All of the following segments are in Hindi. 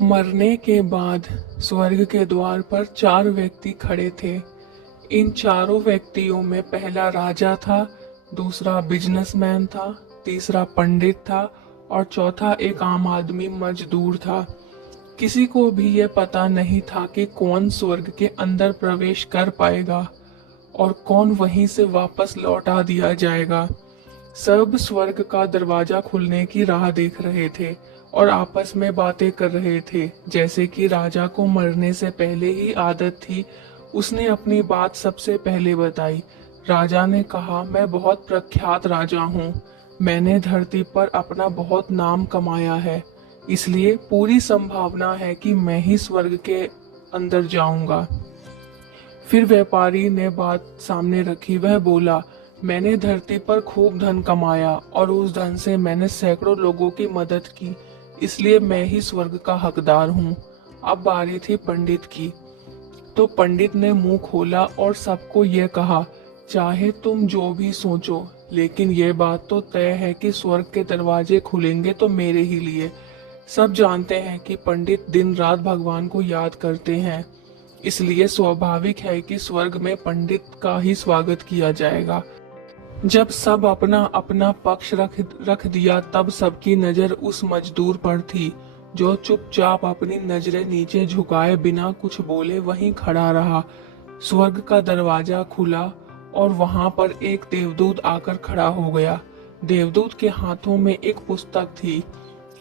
मरने के बाद स्वर्ग के द्वार पर 4 व्यक्ति खड़े थे। इन चारों व्यक्तियों में पहला राजा था, दूसरा बिजनेसमैन था, तीसरा पंडित था और चौथा एक आम आदमी मजदूर था। किसी को भी यह पता नहीं था कि कौन स्वर्ग के अंदर प्रवेश कर पाएगा और कौन वहीं से वापस लौटा दिया जाएगा। सब स्वर्ग का दरवाजा खुलने की राह देख रहे थे और आपस में बातें कर रहे थे। जैसे कि राजा को मरने से पहले ही आदत थी, उसने अपनी बात सबसे पहले बताई। राजा ने कहा, मैं बहुत प्रख्यात राजा हूँ। मैंने धरती पर अपना बहुत नाम कमाया है, इसलिए पूरी संभावना है कि मैं ही स्वर्ग के अंदर जाऊंगा। फिर व्यापारी ने बात सामने रखी। वह बोला, मैंने धरती पर खूब धन कमाया और उस धन से मैंने सैकड़ों लोगों की मदद की, इसलिए मैं ही स्वर्ग का हकदार हूँ। अब बारी थी पंडित की। तो पंडित ने मुंह खोला और सबको यह कहा, चाहे तुम जो भी सोचो, लेकिन यह बात तो तय है कि स्वर्ग के दरवाजे खुलेंगे तो मेरे ही लिए। सब जानते हैं कि पंडित दिन रात भगवान को याद करते हैं, इसलिए स्वाभाविक है कि स्वर्ग में पंडित का ही स्वागत किया जाएगा। जब सब अपना अपना पक्ष रख दिया, तब सबकी नजर उस मजदूर पर थी जो चुपचाप अपनी नजरें नीचे झुकाए बिना कुछ बोले वहीं खड़ा रहा। स्वर्ग का दरवाजा खुला और वहां पर एक देवदूत आकर खड़ा हो गया। देवदूत के हाथों में एक पुस्तक थी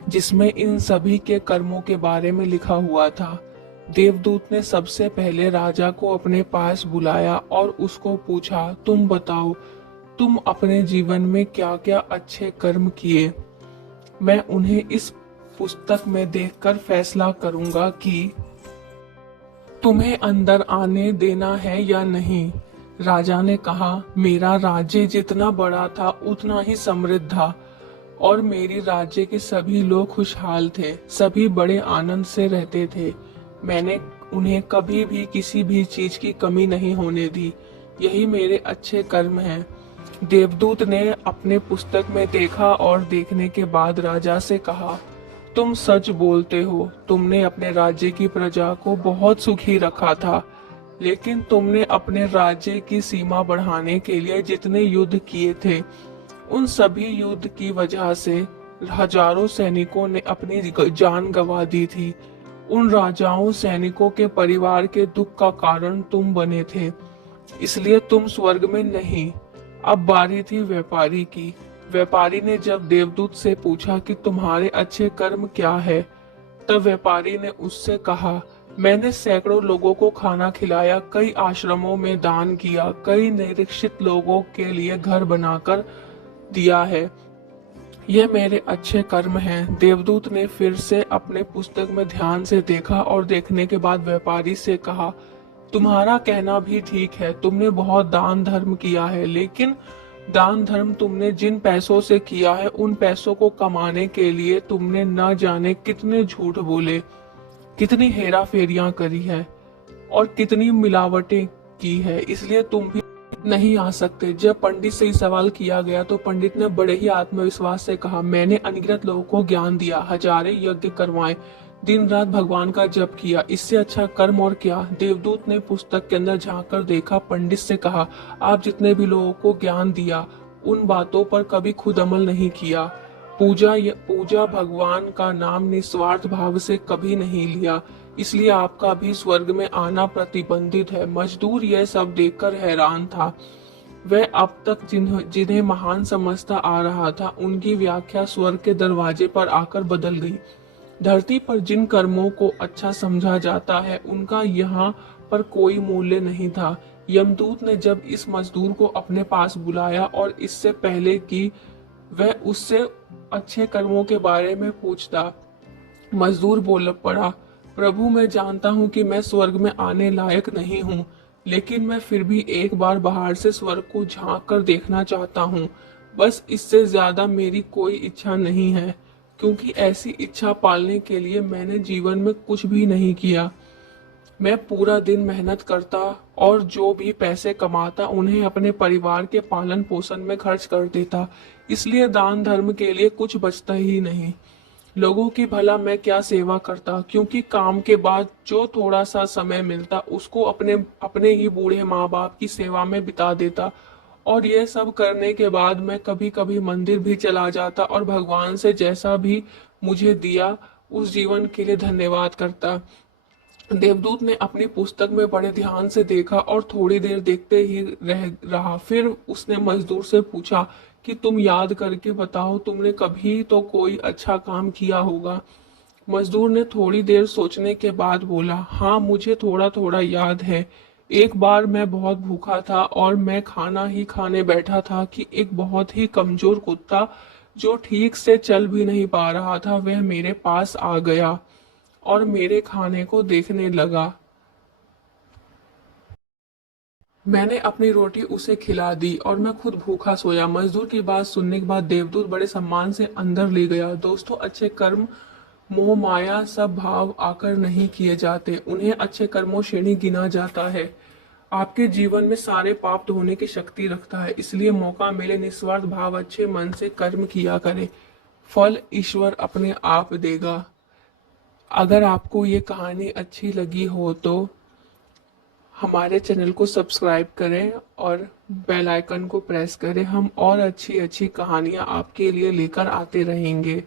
जिसमें इन सभी के कर्मों के बारे में लिखा हुआ था। देवदूत ने सबसे पहले राजा को अपने पास बुलाया और उसको पूछा, तुम बताओ, तुम अपने जीवन में क्या क्या अच्छे कर्म किए? मैं उन्हें इस पुस्तक में देखकर फैसला करूंगा कि तुम्हें अंदर आने देना है या नहीं। राजा ने कहा, मेरा राज्य जितना बड़ा था उतना ही समृद्ध था और मेरी राज्य के सभी लोग खुशहाल थे, सभी बड़े आनंद से रहते थे। मैंने उन्हें कभी भी किसी भी चीज की कमी नहीं होने दी। यही मेरे अच्छे कर्म हैं। देवदूत ने अपने पुस्तक में देखा और देखने के बाद राजा से कहा, तुम सच बोलते हो। तुमने अपने राज्य की प्रजा को बहुत सुखी रखा था, लेकिन तुमने अपने राज्य की सीमा बढ़ाने के लिए जितने युद्ध किए थे, उन सभी युद्ध की वजह से हजारों सैनिकों ने अपनी जान गंवा दी थी। उन राजाओं सैनिकों के परिवार के दुख का कारण तुम बने थे, इसलिए तुम स्वर्ग में नहीं। अब बारी थी व्यापारी की। व्यापारी ने जब देवदूत से पूछा कि तुम्हारे अच्छे कर्म क्या है, तब व्यापारी ने उससे कहा, मैंने सैकड़ों लोगों को खाना खिलाया, कई आश्रमों में दान किया, कई निरीक्षित लोगों के लिए घर बनाकर दिया है। यह मेरे अच्छे कर्म हैं। देवदूत ने फिर से अपने पुस्तक में ध्यान से देखा और देखने के बाद व्यापारी से कहा, तुम्हारा कहना भी ठीक है, तुमने बहुत दान धर्म किया है, लेकिन दान धर्म तुमने जिन पैसों से किया है, उन पैसों को कमाने के लिए तुमने न जाने कितने झूठ बोले, कितनी हेरा फेरियां करी है और कितनी मिलावटें की है, इसलिए तुम भी नहीं आ सकते। जब पंडित से सवाल किया गया तो पंडित ने बड़े ही आत्मविश्वास से कहा, मैंने अनगिनत लोगों को ज्ञान दिया, हजारों यज्ञ करवाए, दिन रात भगवान का जप किया, इससे अच्छा कर्म और क्या। देवदूत ने पुस्तक के अंदर झांक कर देखा। पंडित से कहा, आप जितने भी लोगों को ज्ञान दिया, उन बातों पर कभी खुद अमल नहीं किया। पूजा भगवान का नाम निस्वार्थ भाव से कभी नहीं लिया, इसलिए आपका भी स्वर्ग में आना प्रतिबंधित है। मजदूर यह सब देखकर हैरान था। वह अब तक जिन्हें महान समझता आ रहा था, उनकी व्याख्या स्वर्ग के दरवाजे पर आकर बदल गई। धरती पर जिन कर्मों को अच्छा समझा जाता है, उनका यहाँ पर कोई मूल्य नहीं था। यमदूत ने जब इस मजदूर को अपने पास बुलाया और इससे पहले कि वह उससे अच्छे कर्मों के बारे में पूछता, मजदूर बोल पड़ा, प्रभु, मैं जानता हूँ कि मैं स्वर्ग में आने लायक नहीं हूँ, लेकिन मैं फिर भी एक बार बाहर से स्वर्ग को झांक कर देखना चाहता हूँ। बस इससे ज्यादा मेरी कोई इच्छा नहीं है, क्योंकि ऐसी इच्छा पालने के लिए मैंने जीवन में कुछ भी नहीं किया। मैं पूरा दिन मेहनत करता और जो भी पैसे कमाता उन्हें अपने परिवार के पालन पोषण में खर्च कर देता, इसलिए दान धर्म के लिए कुछ बचता ही नहीं। लोगों की भला मैं क्या सेवा करता, क्योंकि काम के बाद जो थोड़ा सा समय मिलता उसको अपने अपने ही बूढ़े माँ बाप की सेवा में बिता देता। और यह सब करने के बाद मैं कभी कभी मंदिर भी चला जाता और भगवान से जैसा भी मुझे दिया उस जीवन के लिए धन्यवाद करता। देवदूत ने अपनी पुस्तक में बड़े ध्यान से देखा और थोड़ी देर देखते ही रहा। फिर उसने मजदूर से पूछा कि तुम याद करके बताओ, तुमने कभी तो कोई अच्छा काम किया होगा। मजदूर ने थोड़ी देर सोचने के बाद बोला, हाँ मुझे थोड़ा थोड़ा याद है। एक बार मैं बहुत भूखा था और मैं खाना ही खाने बैठा था कि एक बहुत ही कमजोर कुत्ता जो ठीक से चल भी नहीं पा रहा था वह मेरे पास आ गया और मेरे खाने को देखने लगा। मैंने अपनी रोटी उसे खिला दी और मैं खुद भूखा सोया। मजदूर की बात सुनने के बाद देवदूत बड़े सम्मान से अंदर ले गया। दोस्तों, अच्छे कर्म मोह माया सब भाव आकर नहीं किए जाते, उन्हें अच्छे कर्मों श्रेणी गिना जाता है। आपके जीवन में सारे पाप धोने की शक्ति रखता है, इसलिए मौका मिले निस्वार्थ भाव अच्छे मन से कर्म किया करें। फल ईश्वर अपने आप देगा। अगर आपको ये कहानी अच्छी लगी हो तो हमारे चैनल को सब्सक्राइब करें और बेल आइकन को प्रेस करें। हम और अच्छी अच्छी कहानियाँ आपके लिए लेकर आते रहेंगे।